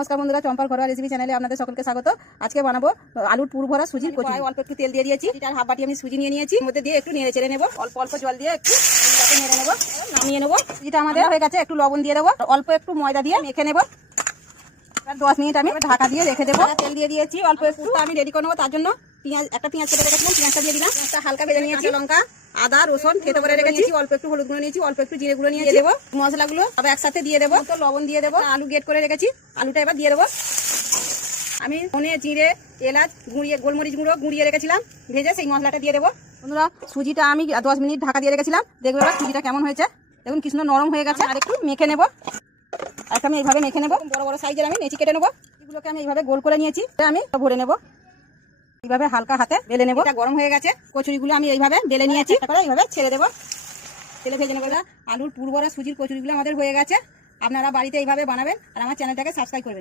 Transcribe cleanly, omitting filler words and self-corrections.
নমস্কার বন্ধুরা, চম্পার ঘরোয়া রেসিপি চ্যানেলে আপনাদের সকলকে স্বাগত। আজকে বানাবো আলুর পুর ভরা সুজির কচুরি। অল্প একটু তেল দিয়ে দিয়েছি, আর হাফ বাটি আমি সুজি নিয়ে নিয়েছি। মধ্যে দিয়ে একটু নেড়ে চেড়ে নেবো, অল্প অল্প জল দিয়ে একটু নেড়ে নেবো, নামিয়ে নেবো। সুজিটা আমাদের হয়ে গেছে, একটু লবণ দিয়ে দেবো, অল্প একটু ময়দা দিয়ে মেখে নেবো। 10 মিনিট আমি ঢাকা দিয়ে রেখে দেবো। তেল দিয়ে দিয়েছি, অল্প একটু আমি রেডি করে নেবো। তার জন্য একটা পেঁয়াজ কেটে রেখেছিলাম, পেঁয়াজটা দিয়ে দিলাম। পেঁয়াজটা হালকা ভেজে নিয়েছি, লঙ্কা, আদা, রসুন থেতো করে রেখেছি, অল্প একটু হলুদ গুঁড়ো নিয়েছি, অল্প একটু জিরে গুঁড়ো নিয়ে দেবো। মশলাগুলো আবার একসাথে দিয়ে দেবো, তো লবণ দিয়ে দেবো। আলু গেট করে রেখেছি, আলুটা এবার দিয়ে দেবো। আমি ধনে, জিরে, এলাচ গুঁড়িয়ে, গোলমরিচ গুঁড়ো গুঁড়িয়ে রেখেছিলাম ভেজে, সেই মশলাটা দিয়ে দেবো। বন্ধুরা, সুজিটা আমি 10 মিনিট ঢাকা দিয়ে রেখেছিলাম। দেখবো এবার সুজিটা কেমন হয়েছে। দেখুন কৃষ্ণ নরম হয়ে গেছে। আর একটু মেখে নেবো, আর আমি এইভাবে মেখে নেবো। বড় বড় সাইজের আমি নেচি কেটে নেবো। এগুলোকে আমি এইভাবে গোল করে নিয়েছি, আমি ভরে নেবো। এইভাবে হালকা হাতে বেলে নেবো। গরম হয়ে গেছে, কচুরিগুলো আমি এইভাবে বেলে নিয়েছি, এইভাবে ছেড়ে দেবো, তেলে ভেজে নেবো। আলুর পুর ভরা সুজির কচুরিগুলো আমাদের হয়ে গেছে। আপনারা বাড়িতে এইভাবে বানাবেন আর আমার চ্যানেলটাকে সাবস্ক্রাইব করবেন।